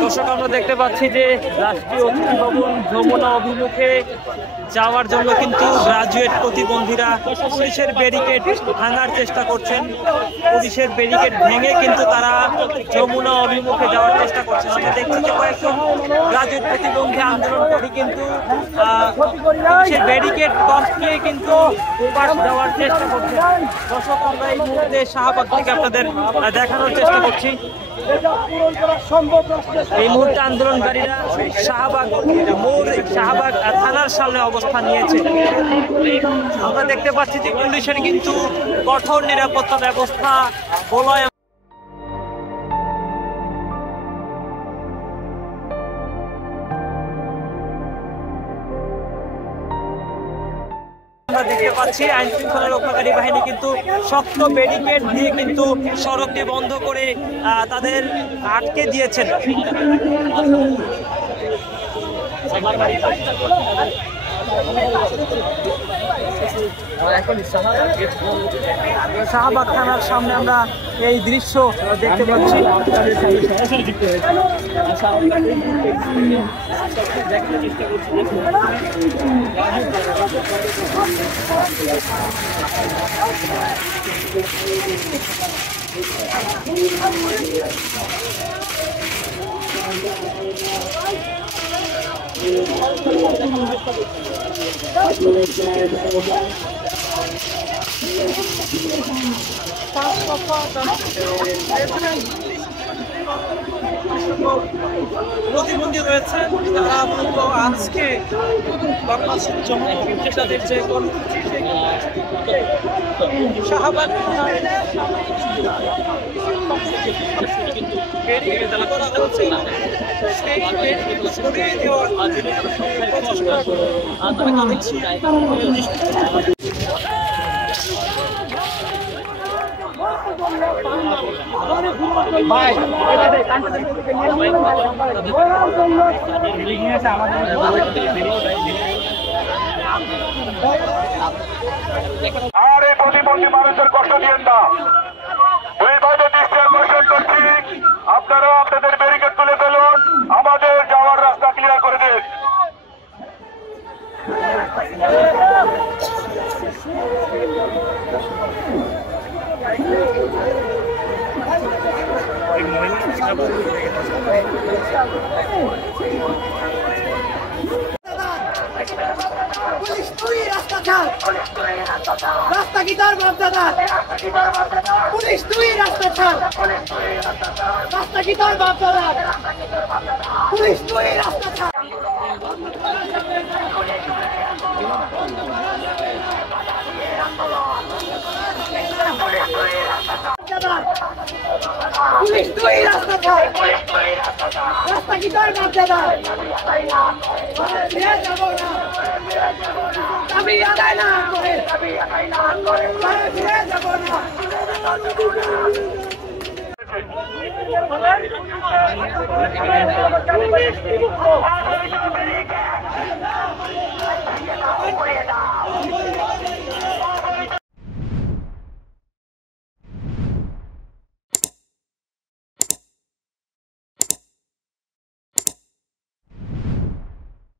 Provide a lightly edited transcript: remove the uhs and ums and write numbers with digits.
দর্শক, আমরা দেখতে পাচ্ছি যে রাষ্ট্রীয় অতিথি ভবন যমুনা অভিমুখে যাওয়ার জন্য কিন্তু গ্রাজুয়েট প্রতিবন্ধীরা পুলিশের ব্যারিকেড ভাঙার চেষ্টা করছেন। পুলিশের ব্যারিকেড ভেঙে কিন্তু তারা যমুনা অভিমুখে যাওয়ার চেষ্টা করছেন। আমরা দেখছি যে কয়েকজন গ্রাজুয়েট প্রতিবন্ধী আন্দোলনকারী কিন্তু পুলিশের ব্যারিকেড টপকিয়ে কিন্তু পাশ দেওয়ার চেষ্টা করছেন। দর্শক, আমরা এই মুহূর্তে শাহবাগ থেকে আপনাদের দেখানোর চেষ্টা করছি। এই মুহূর্তে আন্দোলনকারীরা শাহবাগ থানার সামনে অবস্থান নিয়েছে। আমরা দেখতে পাচ্ছি যে পুলিশের কিন্তু কঠোর নিরাপত্তা ব্যবস্থা বলয় আমরা দেখতে পাচ্ছি আইন শৃঙ্খলা রক্ষাকারী বাহিনী কিন্তু শক্ত ব্যারিকেড দিয়ে কিন্তু সড়কটি বন্ধ করে তাদের আটকে দিয়েছেন। শাহবাগ থানার সামনে আমরা এই দৃশ্য দেখতে পাচ্ছি। প্রতিবন্ধী রয়েছেন তারা মূলত আজকে বাংলাদেশের জনপ্রতিনিধিদের যে কর্মসূচি শাহবাগ করা হচ্ছে সেই সরিয়ে দেওয়ার আর এই প্রতিবন্ধী মানুষের কষ্ট দিয়েন না। দুই ভাইদের দৃষ্টি আকর্ষণ করছি, আপনারা আপনাদের ব্যারিকেড তুলে ফেলুন, আমাদের যাওয়ার রাস্তা ক্লিয়ার করে দিন। রাস্তা কি তোর বাপ দাদা? পুলিশ তুই রাস্তা ছাড়। রাস্তা কি তোর বাপ দাদা? পুলিশ তুই রাস্তা ছাড়। পুলিশ তুই রাস্তা ছাড়। রাস্তা কি তোর বাপ দাদা? ফিরে যাবো না, দাবি আদায় না করে ফিরে যাবো না।